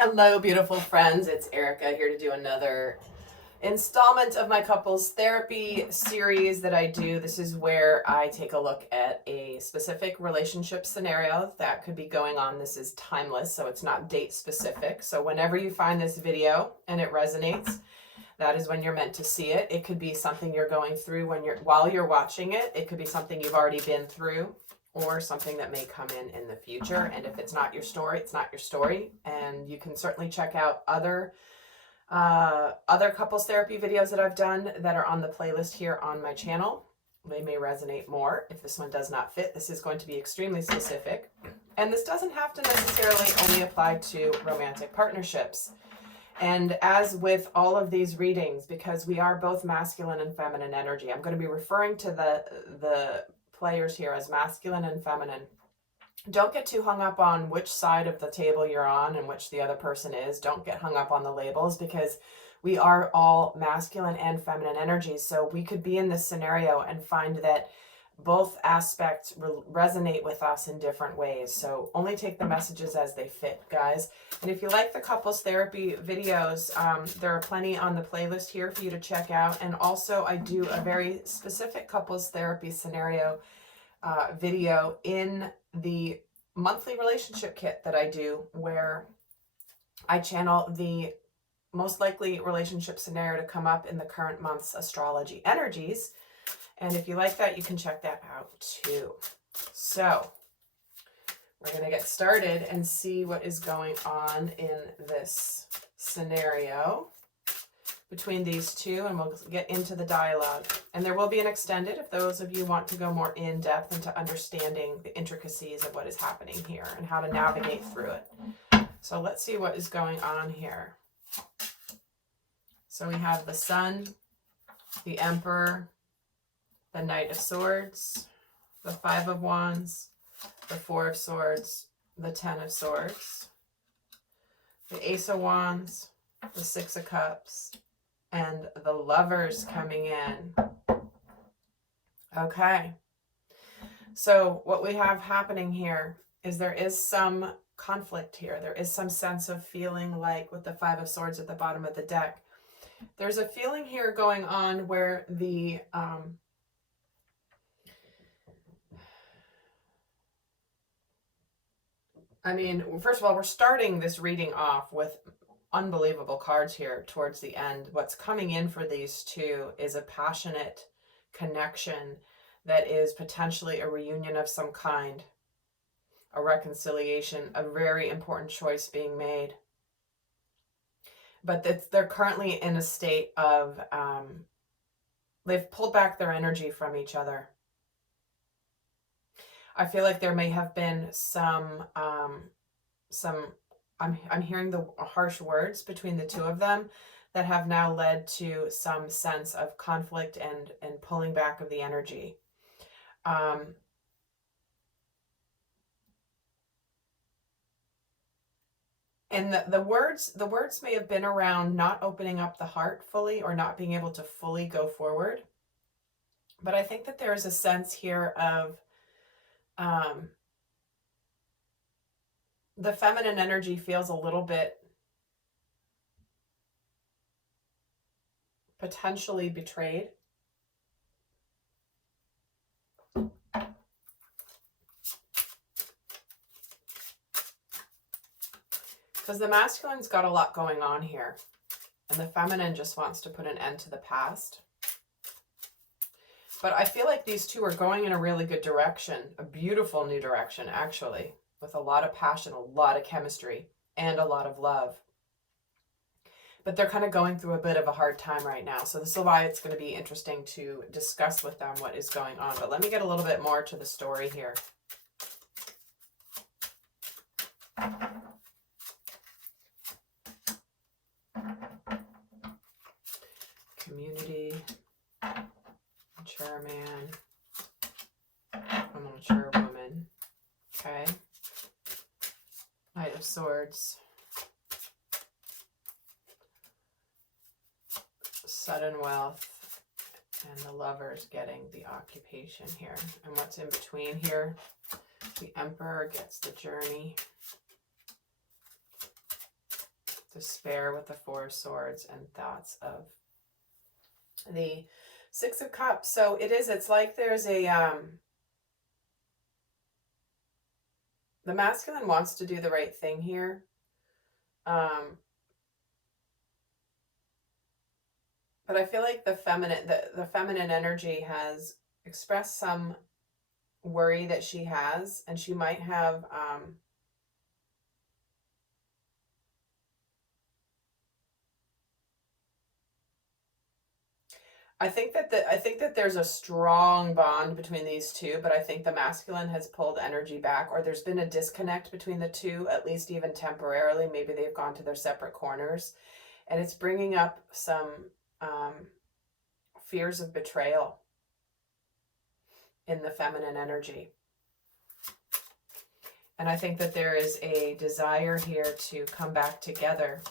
Hello, beautiful friends. It's Erica here to do another installment of my couples therapy series that I do. This is where I take a look at a specific relationship scenario that could be going on. This is timeless, so it's not date specific. So whenever you find this video and it resonates, that is when you're meant to see it. It could be something you're going through while you're watching it. It could be something you've already been through, or something that may come in the future. And if it's not your story, it's not your story. And you can certainly check out other couples therapy videos that I've done that are on the playlist here on my channel. They may resonate more. If this one does not fit, this is going to be extremely specific. And this doesn't have to necessarily only apply to romantic partnerships. And as with all of these readings, because we are both masculine and feminine energy, I'm going to be referring to the players here as masculine and feminine. Don't get too hung up on which side of the table you're on and which the other person is. Don't get hung up on the labels, because we are all masculine and feminine energies. So we could be in this scenario and find that both aspects resonate with us in different ways. So only take the messages as they fit, guys. And if you like the couples therapy videos, there are plenty on the playlist here for you to check out. And also I do a very specific couples therapy scenario video in the monthly relationship kit that I do, where I channel the most likely relationship scenario to come up in the current month's astrology energies. And if you like that, you can check that out too. So we're going to get started and see what is going on in this scenario between these two, and we'll get into the dialogue. And there will be an extended if those of you want to go more in depth into understanding the intricacies of what is happening here and how to navigate through it. So let's see what is going on here. So we have the Sun, the Emperor, the Knight of Swords, the Five of Wands, the Four of Swords, the Ten of Swords, the Ace of Wands, the Six of Cups, and the Lovers coming in. Okay. So what we have happening here is there is some conflict here. There is some sense of feeling like, with the Five of Swords at the bottom of the deck, there's a feeling here going on where the first of all, we're starting this reading off with unbelievable cards here towards the end. What's coming in for these two is a passionate connection that is potentially a reunion of some kind, a reconciliation, a very important choice being made. But they're currently in a state of, they've pulled back their energy from each other. I feel like there may have been some I'm hearing the harsh words between the two of them that have now led to some sense of conflict and pulling back of the energy. And the words may have been around not opening up the heart fully, or not being able to fully go forward. But I think that there is a sense here of the feminine energy feels a little bit potentially betrayed. Because the masculine's got a lot going on here, and the feminine just wants to put an end to the past. But I feel like these two are going in a really good direction, a beautiful new direction, actually, with a lot of passion, a lot of chemistry, and a lot of love. But they're kind of going through a bit of a hard time right now. So this is why it's going to be interesting to discuss with them what is going on. But let me get a little bit more to the story here. Community, mature man, a mature woman. Okay. Knight of Swords, sudden wealth, and the Lovers getting the occupation here. And what's in between here? The Emperor gets the journey. Despair with the Four of Swords and thoughts of the Six of Cups. So it's like there's a, the masculine wants to do the right thing here. But I feel like the feminine energy has expressed some worry that she has, and she might have, I think that there's a strong bond between these two, but I think the masculine has pulled energy back, or there's been a disconnect between the two, at least even temporarily. Maybe they've gone to their separate corners, and it's bringing up some fears of betrayal in the feminine energy. And I think that there is a desire here to come back together.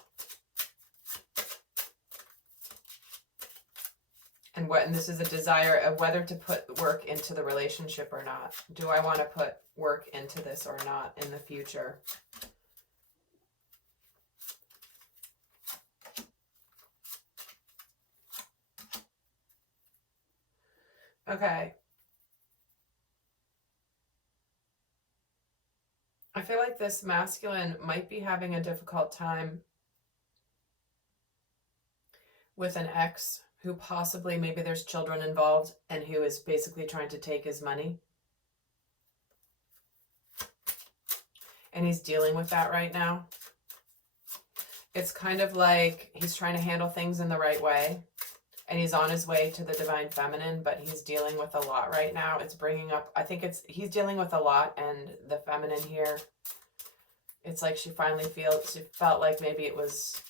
And this is a desire of whether to put work into the relationship or not. Do I want to put work into this or not in the future? Okay. I feel like this masculine might be having a difficult time with an ex who possibly, maybe there's children involved, and who is basically trying to take his money. And he's dealing with that right now. It's kind of like he's trying to handle things in the right way, and he's on his way to the divine feminine, but he's dealing with a lot right now. It's bringing up, I think he's dealing with a lot, and the feminine here, it's like she felt like maybe it was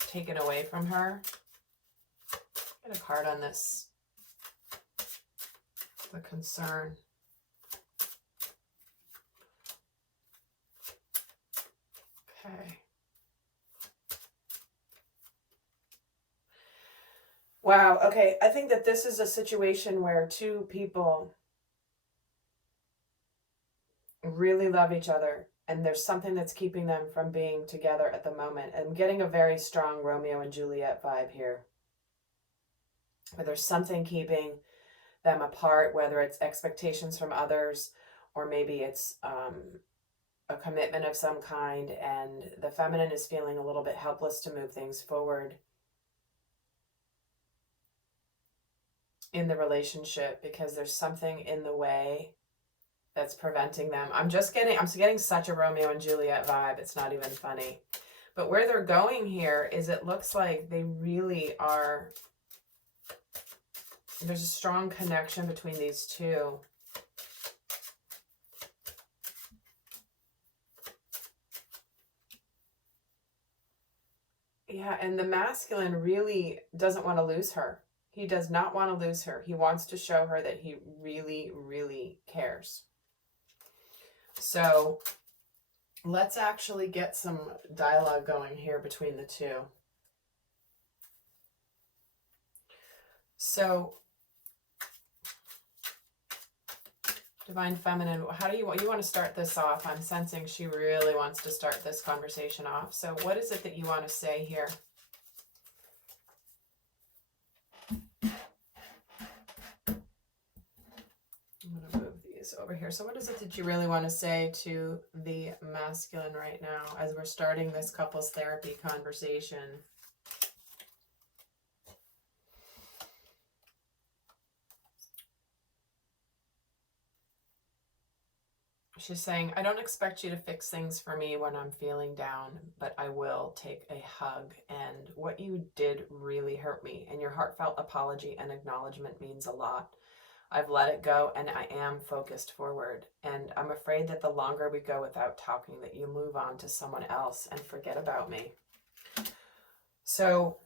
taken away from her. Get a card on this. The concern. Okay. Wow, okay. I think that this is a situation where two people really love each other, and there's something that's keeping them from being together at the moment. I'm getting a very strong Romeo and Juliet vibe here. Where there's something keeping them apart, whether it's expectations from others, or maybe it's a commitment of some kind, and the feminine is feeling a little bit helpless to move things forward in the relationship because there's something in the way that's preventing them. I'm getting such a Romeo and Juliet vibe. It's not even funny. But where they're going here is it looks like they really are, there's a strong connection between these two. Yeah, and the masculine really doesn't want to lose her. He does not want to lose her. He wants to show her that he really, really cares. So let's actually get some dialogue going here between the two. So, Divine Feminine, how do you want to start this off? I'm sensing she really wants to start this conversation off. So what is it that you want to say here? I'm going to move these over here. So what is it that you really want to say to the masculine right now as we're starting this couples therapy conversation? She's saying, I don't expect you to fix things for me when I'm feeling down, but I will take a hug. And what you did really hurt me, and your heartfelt apology and acknowledgement means a lot. I've let it go, and I am focused forward. And I'm afraid that the longer we go without talking, that you move on to someone else and forget about me. So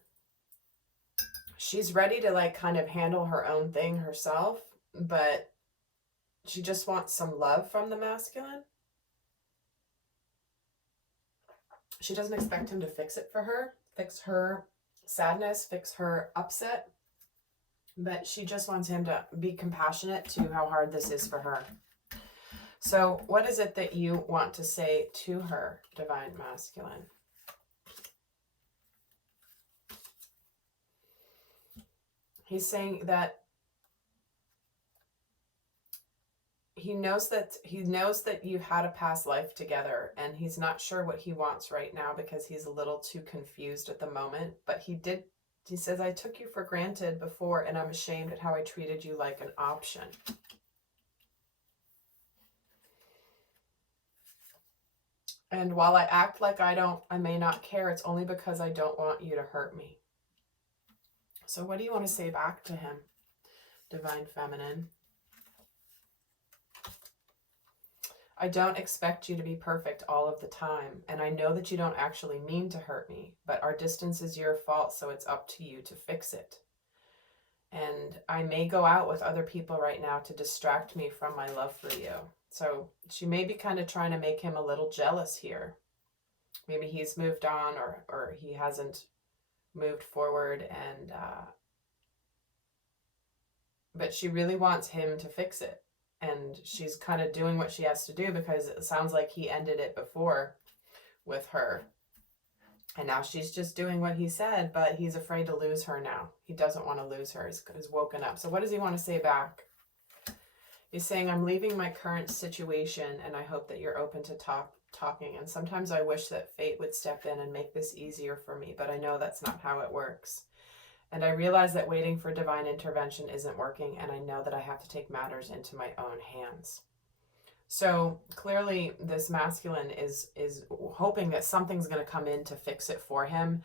she's ready to like kind of handle her own thing herself, but she just wants some love from the masculine. She doesn't expect him to fix it for her, fix her sadness, fix her upset. But she just wants him to be compassionate to how hard this is for her. So what is it that you want to say to her, Divine Masculine? He's saying that he knows that you've had a past life together, and he's not sure what he wants right now because he's a little too confused at the moment. But he says, I took you for granted before, and I'm ashamed at how I treated you like an option. And while I act like I may not care, it's only because I don't want you to hurt me. So what do you want to say back to him, Divine Feminine? I don't expect you to be perfect all of the time, and I know that you don't actually mean to hurt me, but our distance is your fault, so it's up to you to fix it. And I may go out with other people right now to distract me from my love for you. So she may be kind of trying to make him a little jealous here. Maybe he's moved on, or he hasn't moved forward, and but she really wants him to fix it. And she's kind of doing what she has to do because it sounds like he ended it before with her. And now she's just doing what he said, but he's afraid to lose her now. He doesn't want to lose her. He's woken up. So what does he want to say back? He's saying, I'm leaving my current situation, and I hope that you're open to talking. And sometimes I wish that fate would step in and make this easier for me, but I know that's not how it works. And I realize that waiting for divine intervention isn't working, and I know that I have to take matters into my own hands. So clearly this masculine is hoping that something's going to come in to fix it for him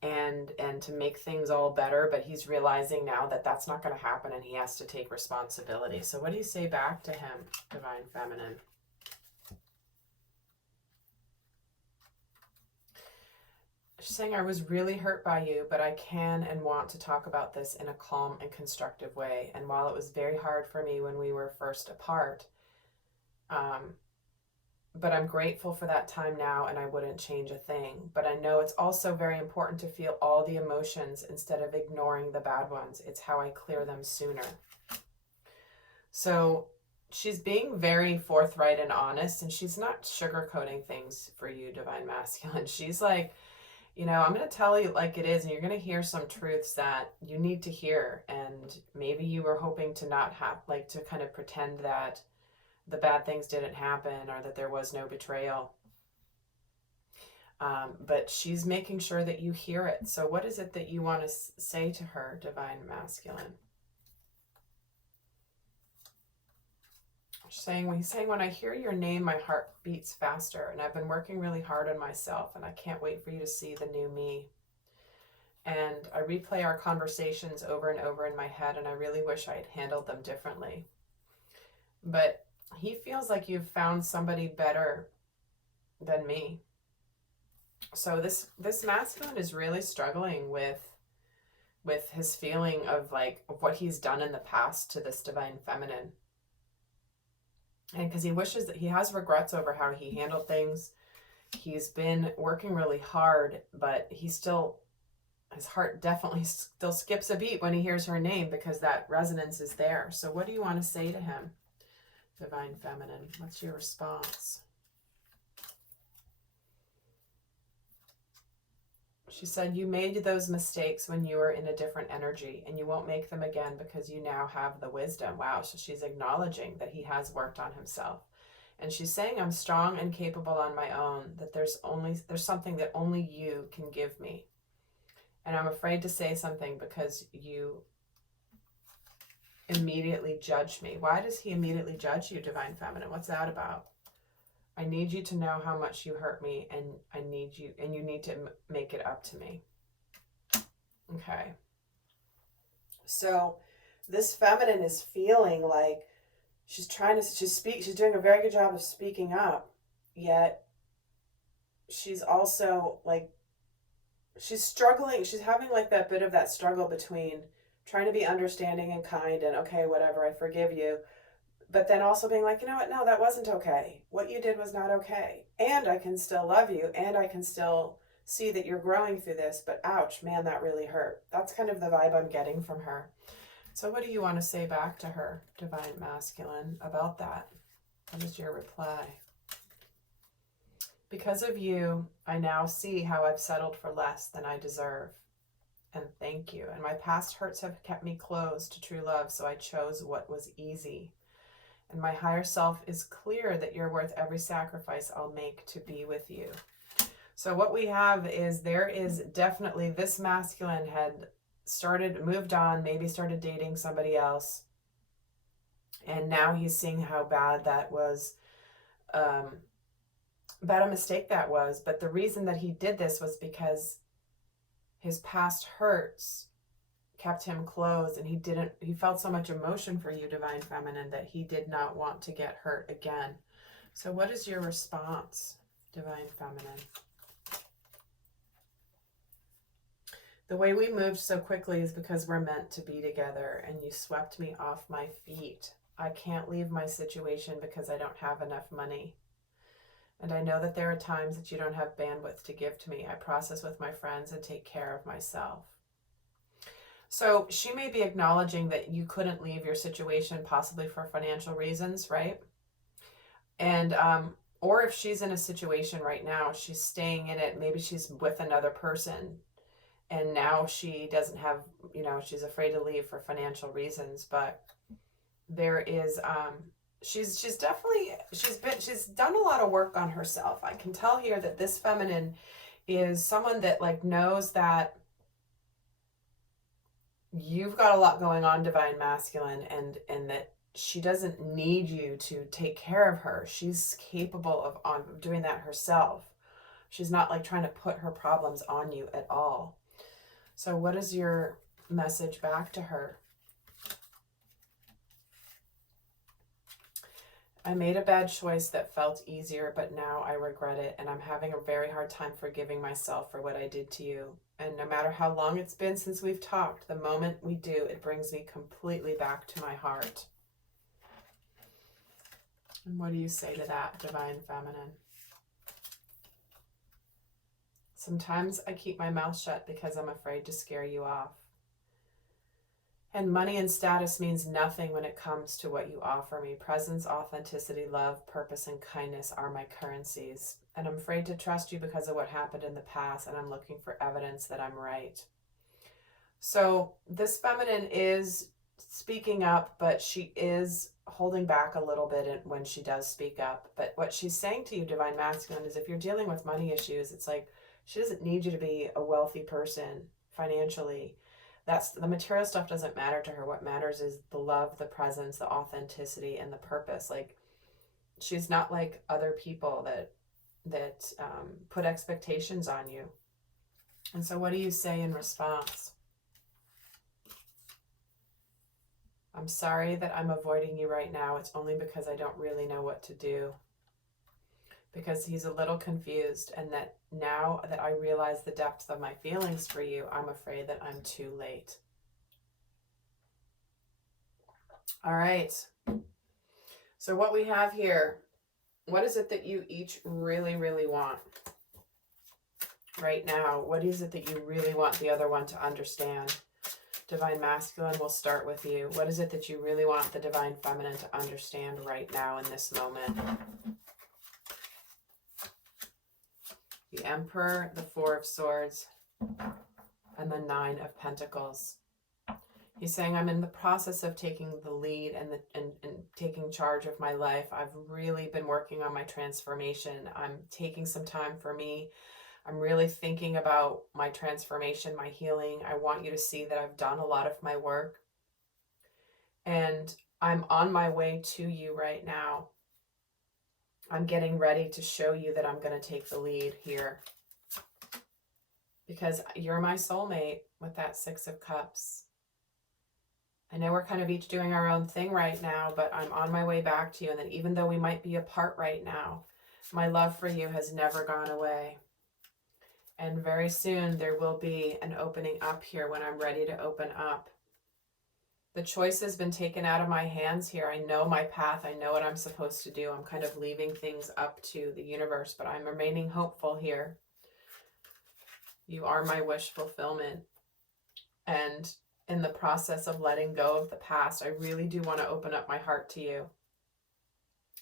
and to make things all better, but he's realizing now that that's not going to happen, and he has to take responsibility. So what do you say back to him, Divine Feminine? She's saying, I was really hurt by you, but I can and want to talk about this in a calm and constructive way. And while it was very hard for me when we were first apart, but I'm grateful for that time now, and I wouldn't change a thing. But I know it's also very important to feel all the emotions instead of ignoring the bad ones. It's how I clear them sooner. So she's being very forthright and honest, and she's not sugarcoating things for you, Divine Masculine. She's like, you know, I'm going to tell you like it is, and you're going to hear some truths that you need to hear. And maybe you were hoping to not have, like, to kind of pretend that the bad things didn't happen or that there was no betrayal. But she's making sure that you hear it. So what is it that you want to say to her, Divine Masculine? He's saying, when I hear your name, my heart beats faster, and I've been working really hard on myself, and I can't wait for you to see the new me. And I replay our conversations over and over in my head, and I really wish I had handled them differently. But he feels like you've found somebody better than me. So this masculine is really struggling with his feeling of like what he's done in the past to this Divine Feminine. And because he wishes that he has regrets over how he handled things. He's been working really hard, but his heart definitely still skips a beat when he hears her name because that resonance is there. So what do you want to say to him, Divine Feminine? What's your response? She said, you made those mistakes when you were in a different energy, and you won't make them again because you now have the wisdom. Wow. So she's acknowledging that he has worked on himself. And she's saying, I'm strong and capable on my own, that there's something that only you can give me. And I'm afraid to say something because you immediately judge me. Why does he immediately judge you, Divine Feminine? What's that about? I need you to know how much you hurt me, and you need to make it up to me. Okay. So this feminine is feeling like she's doing a very good job of speaking up, yet she's also like, she's struggling. She's having like that bit of that struggle between trying to be understanding and kind and okay, whatever, I forgive you. But then also being like, you know what? No, that wasn't okay. What you did was not okay. And I can still love you. And I can still see that you're growing through this. But ouch, man, that really hurt. That's kind of the vibe I'm getting from her. So what do you want to say back to her, Divine Masculine, about that? What is your reply? Because of you, I now see how I've settled for less than I deserve. and thank you. And my past hurts have kept me closed to true love, so I chose what was easy. And my higher self is clear that you're worth every sacrifice I'll make to be with you. So what we have is, there is definitely, this masculine had moved on, maybe started dating somebody else. And now he's seeing how bad that was, bad a mistake that was. But the reason that he did this was because his past hurts kept him closed, and he felt so much emotion for you, Divine Feminine, that he did not want to get hurt again. So what is your response, Divine Feminine? The way we moved so quickly is because we're meant to be together, and you swept me off my feet. I can't leave my situation because I don't have enough money. And I know that there are times that you don't have bandwidth to give to me. I process with my friends and take care of myself. So she may be acknowledging that you couldn't leave your situation, possibly for financial reasons, right? And, or if she's in a situation right now, she's staying in it. Maybe she's with another person, and now she doesn't have, she's afraid to leave for financial reasons. But there is, she's done a lot of work on herself. I can tell here that this feminine is someone that like knows that you've got a lot going on, Divine Masculine, and that she doesn't need you to take care of her. She's capable of doing that herself. She's not like trying to put her problems on you at all. So what is your message back to her? I made a bad choice that felt easier, but now I regret it, and I'm having a very hard time forgiving myself for what I did to you. And no matter how long it's been since we've talked, the moment we do, it brings me completely back to my heart. And what do you say to that, Divine Feminine? Sometimes I keep my mouth shut because I'm afraid to scare you off. And money and status means nothing when it comes to what you offer me. Presence, authenticity, love, purpose, and kindness are my currencies. And I'm afraid to trust you because of what happened in the past, and I'm looking for evidence that I'm right. So this feminine is speaking up, but she is holding back a little bit when she does speak up. But what she's saying to you, Divine Masculine, is if you're dealing with money issues, it's like she doesn't need you to be a wealthy person financially. The material stuff doesn't matter to her. What matters is the love, the presence, the authenticity, and the purpose. Like, she's not like other people that put expectations on you. And so what do you say in response? I'm sorry that I'm avoiding you right now. It's only because I don't really know what to do. Because he's a little confused, and that now that I realize the depth of my feelings for you, I'm afraid that I'm too late. All right. So what we have here, what is it that you each really, really want right now? What is it that you really want the other one to understand? Divine Masculine, we'll start with you. What is it that you really want the Divine Feminine to understand right now in this moment? The Emperor, the Four of Swords, and the Nine of Pentacles. He's saying, I'm in the process of taking the lead and taking charge of my life. I've really been working on my transformation. I'm taking some time for me. I'm really thinking about my transformation, my healing. I want you to see that I've done a lot of my work. And I'm on my way to you right now. I'm getting ready to show you that I'm going to take the lead here. Because you're my soulmate with that Six of Cups. I know we're kind of each doing our own thing right now, but I'm on my way back to you. And that even though we might be apart right now, my love for you has never gone away. And very soon there will be an opening up here when I'm ready to open up. The choice has been taken out of my hands here. I know my path. I know what I'm supposed to do. I'm kind of leaving things up to the universe, but I'm remaining hopeful here. You are my wish fulfillment. And in the process of letting go of the past, I really do want to open up my heart to you.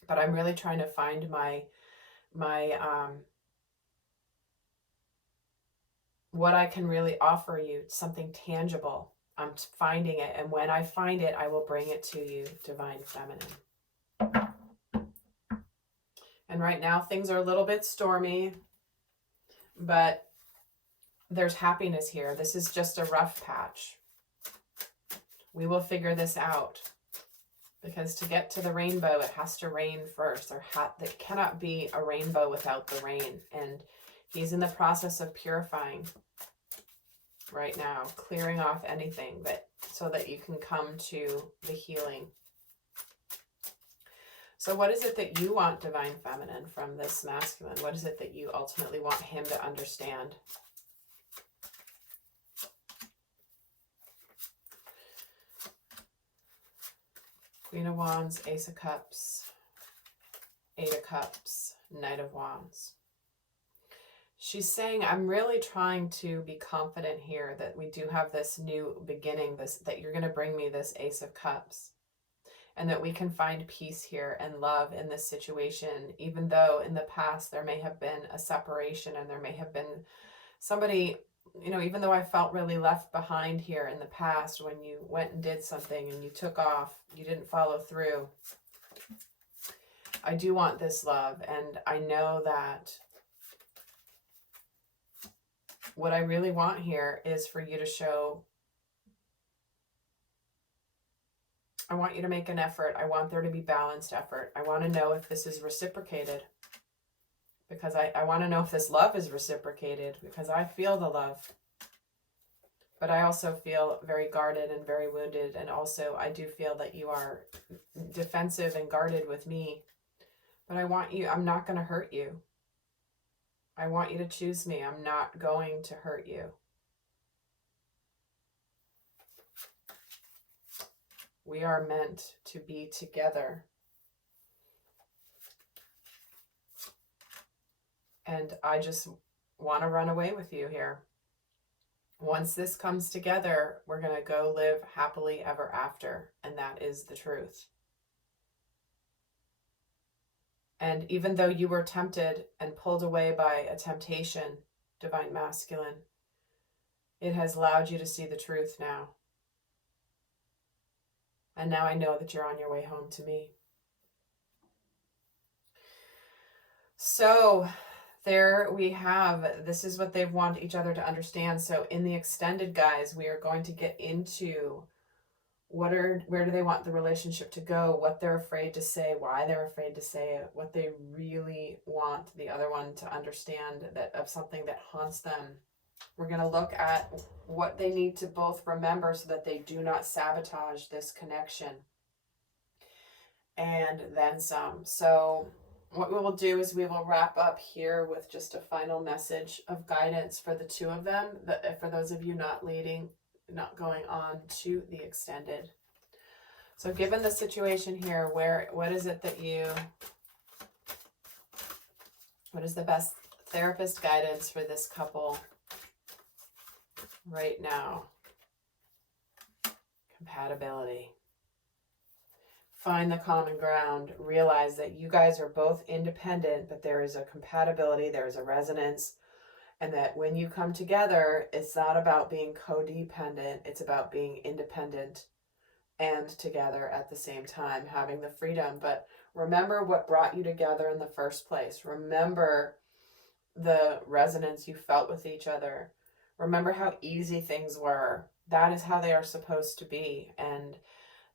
But I'm really trying to find my what I can really offer you, something tangible. I'm finding it, and when I find it, I will bring it to you, Divine Feminine. And right now, things are a little bit stormy, but there's happiness here. This is just a rough patch. We will figure this out. Because to get to the rainbow, it has to rain first. There cannot be a rainbow without the rain. And he's in the process of purifying right now, clearing off anything so that you can come to the healing. So what is it that you want, Divine Feminine, from this masculine? What is it that you ultimately want him to understand? Queen of Wands, Ace of Cups, Eight of Cups, Knight of Wands. She's saying, I'm really trying to be confident here that we do have this new beginning, that you're going to bring me this Ace of Cups. And that we can find peace here and love in this situation, even though in the past there may have been a separation and there may have been somebody, you know, even though I felt really left behind here in the past when you went and did something and you took off, you didn't follow through. I do want this love, and I know that what I really want here is for you to show, I want you to make an effort. I want there to be balanced effort. I want to know if this is reciprocated, because I want to know if this love is reciprocated, because I feel the love. But I also feel very guarded and very wounded. And also I do feel that you are defensive and guarded with me. But I want you, I'm not going to hurt you. I want you to choose me. I'm not going to hurt you. We are meant to be together. And I just want to run away with you here. Once this comes together, we're going to go live happily ever after. And that is the truth. And even though you were tempted and pulled away by a temptation, Divine Masculine, it has allowed you to see the truth now. And now I know that you're on your way home to me. So there we have, this is what they want each other to understand. So in the extended, guys, we are going to get into where do they want the relationship to go, what they're afraid to say, why they're afraid to say it, what they really want the other one to understand that of something that haunts them. We're going to look at what they need to both remember so that they do not sabotage this connection. And then some. So what we will do is we will wrap up here with just a final message of guidance for the two of them, for those of you not going on to the extended. So given the situation here, what is it that what is the best therapist guidance for this couple right now? Compatibility. Find the common ground. Realize that you guys are both independent, but there is a compatibility, there is a resonance. And that when you come together, it's not about being codependent. It's about being independent and together at the same time, having the freedom. But remember what brought you together in the first place. Remember the resonance you felt with each other. Remember how easy things were. That is how they are supposed to be. And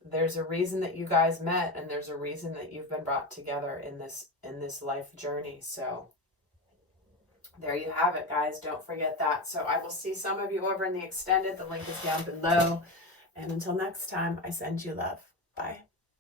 there's a reason that you guys met, and there's a reason that you've been brought together in this life journey. So there you have it, guys. Don't forget that. So I will see some of you over in the extended. The link is down below. And until next time, I send you love. Bye.